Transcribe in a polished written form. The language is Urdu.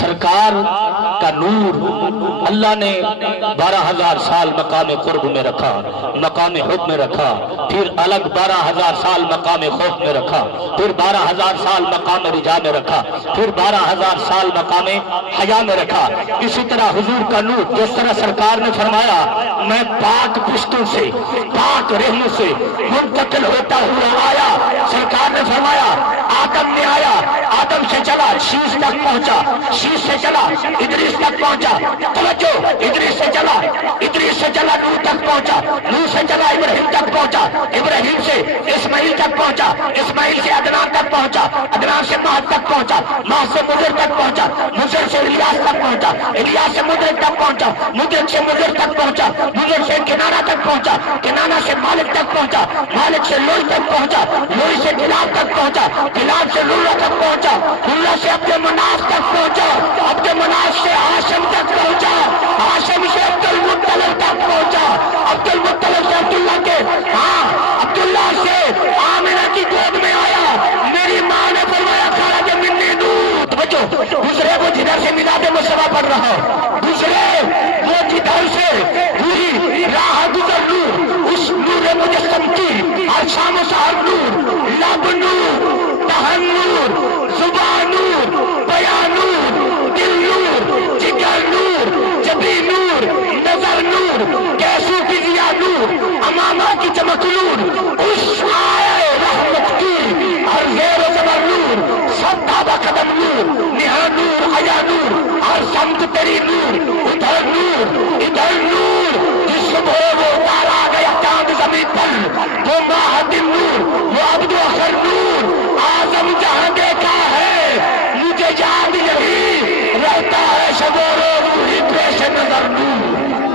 سرکار کا نور اللہ نے 12,000 سال مقام قرب میں رکھا، مقام حب میں رکھا، پھر الگ 12,000 سال مقام خوف میں رکھا، پھر 12,000 سال مقام رجا میں رکھا، پھر 12,000 سال مقام حیا میں رکھا۔ اسی طرح حضور کا نور جس طرح سرکار نے فرمایا میں پاک پشتوں سے پاک رحموں سے منتقل ہوتا ہوا آیا، سرکار نے فرمایا آدم نے آیا، آدم سے چلا شیش تک پہنچا، شیش سے چلا ادریس تک پہنچا، توجہ ادریس سے چلا نوح تک پہنچا، نوح سے چلا ابراہیم تک پہنچا، ابراہیم سے اسماعیل تک پہنچا، اسماعیل سے عدنان تک پہنچا، عدنان سے مہد تک پہنچا، مہد سے مدر تک پہنچا، مدر سے الیاس تک پہنچا، الیاس سے مدرک تک پہنچا، مدرک سے مدر تک پہنچا، مدر سے کنانہ تک پہنچا، کنانہ سے مالک تک پہنچا، مالک سے لوئی تک پہنچا، لوئی سے کلاب تک پہنچا، کلاب سے لولہ تک پہنچا، لولہ سے عبد مناف تک پہنچا، عبد مناف سے ہاشم تک پہنچا، ہاشم سے عبد المطلب تک پہنچا، عبد المطلب سے عبداللہ کے عبداللہ سے آمنہ کی گود میں آیا، میری ماں نے فرمایا خرج منی نور۔ بچو دوسرے وہ جدھر سے میلاد مصطفیٰ پڑھ رہا ہو، دوسرے وہ جدھر سے وہی راہ گزر نور، اس نور مجسم کی ہر شام و سحر نور، لب نور، دہن نور، زبان نور، بیان نور، دل نور، جگر نور، جبی نور، نظر نور، کیسو کی ضیا نور، امامہ کی چمک نور، اس آئے رحمت کی ہر زیر و زبر نور، سب دابا قدم نور، نہا نور، حیا نور، ہر سمت تیری نور، ادھر نور، ادھر نور، جس صبح وہ تارا گیا چاند زمین پر، وہ ماہ دن نور، وہ عبد و اخر نور، آزم جہاں دیکھا ہے مجھے یاد یہی